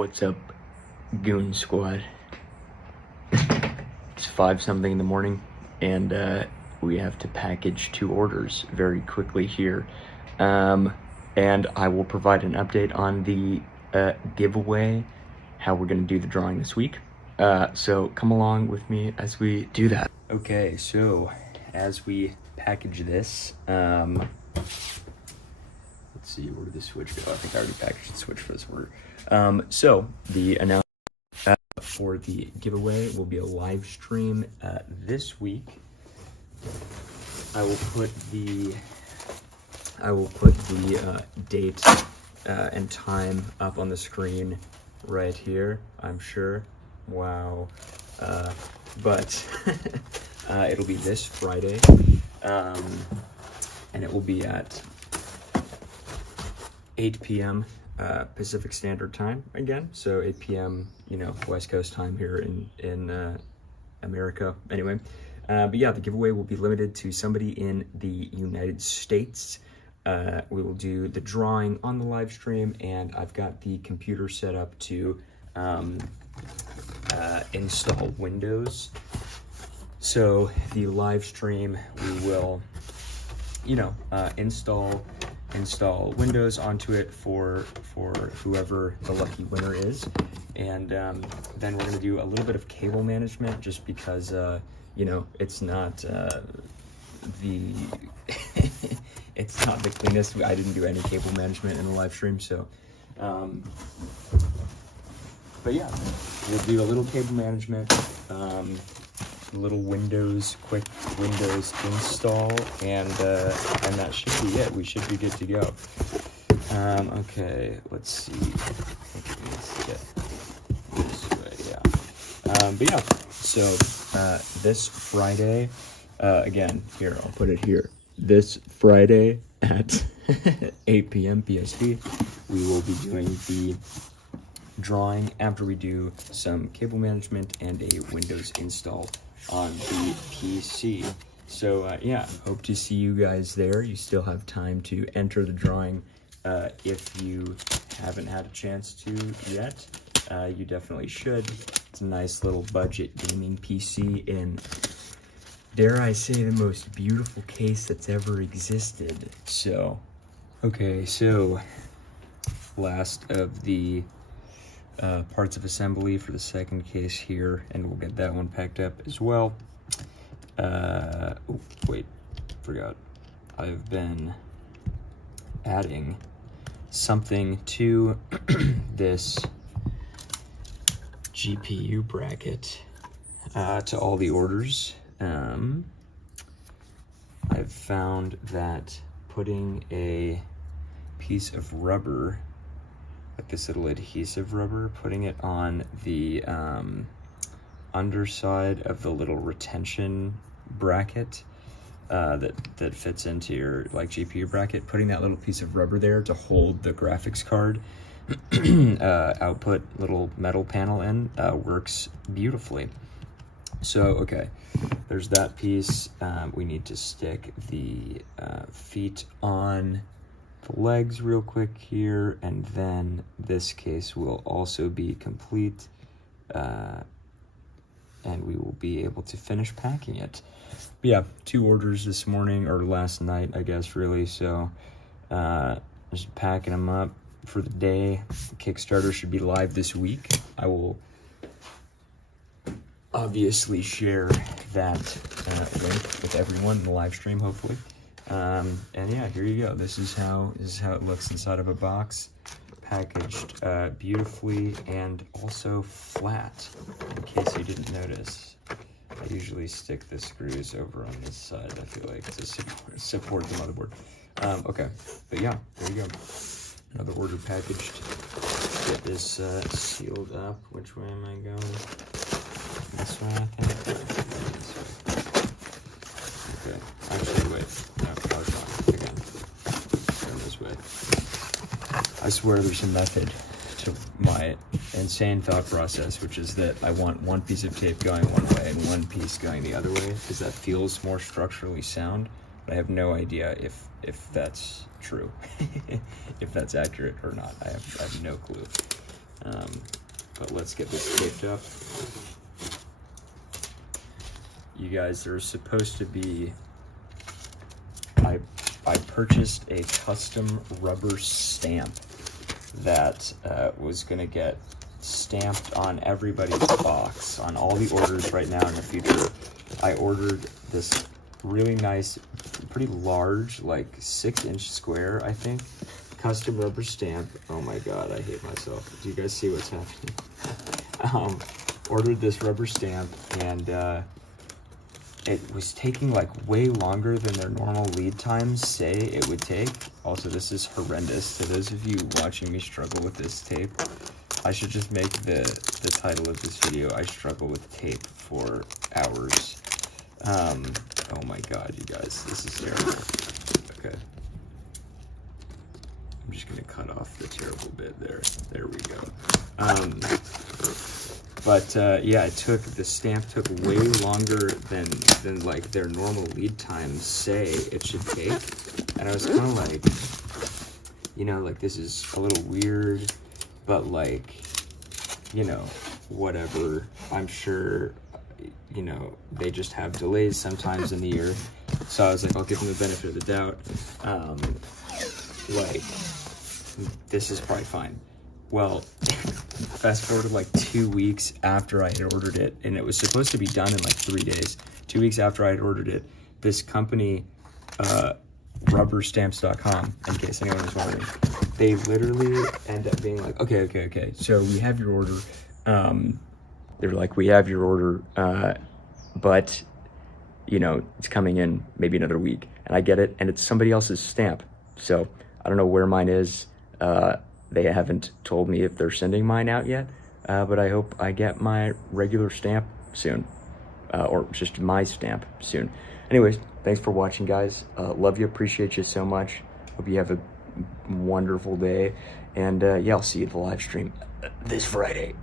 What's up, Goon Squad? It's 5 something in the morning, and we have to package 2 orders very quickly here. And I will provide an update on the giveaway, how we're gonna do the drawing this week. So come along with me as we do that. Okay, so as we package this, let's see, where did the switch go? I think I already packaged the switch for this order. So the announcement for the giveaway will be a live stream this week. I will put the date and time up on the screen right here, I'm sure. Wow. But it'll be this Friday, and it will be at 8 p.m. Pacific Standard Time again, so 8 p.m. West Coast time here in America. Anyway, but yeah, the giveaway will be limited to somebody in the United States. We will do the drawing on the live stream, and I've got the computer set up to install Windows. So the live stream, we will, install Windows onto it for whoever the lucky winner is, and then we're going to do a little bit of cable management, just because it's not it's not the cleanest. I didn't do any cable management in the live stream, so but yeah, we'll do a little cable management, little quick Windows install, and that should be it. We should be good to go. Okay, let's see. I think it needs to get this way, yeah. But yeah, so this Friday, again, here, I'll put it here. This Friday at 8 p.m. PST, we will be doing the drawing after we do some cable management and a Windows install on the PC. So yeah, hope to see you guys there. You still have time to enter the drawing if you haven't had a chance to yet. You definitely should. It's a nice little budget gaming PC in, dare I say, the most beautiful case that's ever existed. So, okay, so last of the parts of assembly for the second case here, and we'll get that one packed up as well. Oh, wait, forgot. I've been adding something to this GPU bracket to all the orders. I've found that putting a piece of rubber, like this little adhesive rubber, putting it on the underside of the little retention bracket that fits into your GPU bracket, putting that little piece of rubber there to hold the graphics card output little metal panel in works beautifully. So okay, there's that piece. We need to stick the feet on the legs real quick here, and then this case will also be complete, and we will be able to finish packing it. But yeah, 2 orders this morning, or last night, I guess, really. So just packing them up for the day. Kickstarter should be live this week. I will obviously share that link with everyone in the live stream, hopefully. And yeah, here you go. This is how it looks inside of a box, packaged beautifully and also flat, in case you didn't notice. I usually stick the screws over on this side, I feel like, to support the motherboard. Okay, but yeah, there you go. Another order packaged. Get this sealed up. Which way am I going? This way, I think. Okay, actually, wait. No, I was wrong. Again. Going this way. I swear there's a method to my insane thought process, which is that I want one piece of tape going one way and one piece going the other way, because that feels more structurally sound. But I have no idea if that's true, if that's accurate or not. I have no clue. But let's get this taped up. You guys, there's supposed to be, I purchased a custom rubber stamp that was gonna get stamped on everybody's box, on all the orders right now in the future. I ordered this really nice, pretty large, like 6-inch square, I think, custom rubber stamp. Oh my God, I hate myself. Do you guys see what's happening? Ordered this rubber stamp, and it was taking like way longer than their normal lead times say it would take. Also, this is horrendous. To those of you watching me struggle with this tape, I should just make the title of this video, I struggle with tape for hours. Oh my God, you guys, this is terrible. Okay. I'm just gonna cut off the terrible bit there. There we go. Yeah, the stamp took way longer than like their normal lead times say it should take. And I was kind of like, you know, like this is a little weird, but like, you know, whatever. I'm sure, you know, they just have delays sometimes in the year. So I was like, I'll give them the benefit of the doubt. Like, this is probably fine. Well, fast forward like 2 weeks after I had ordered it, and it was supposed to be done in like 3 days. 2 weeks after I had ordered it, this company, rubberstamps.com, in case anyone was wondering, they literally end up being like, okay, so we have your order. They're like, we have your order, but, you know, it's coming in maybe another week. And I get it, and it's somebody else's stamp. So I don't know where mine is. They haven't told me if they're sending mine out yet, but I hope I get my regular stamp soon, or just my stamp soon. Anyways, thanks for watching, guys. Love you, appreciate you so much. Hope you have a wonderful day, and yeah, I'll see you at the live stream this Friday.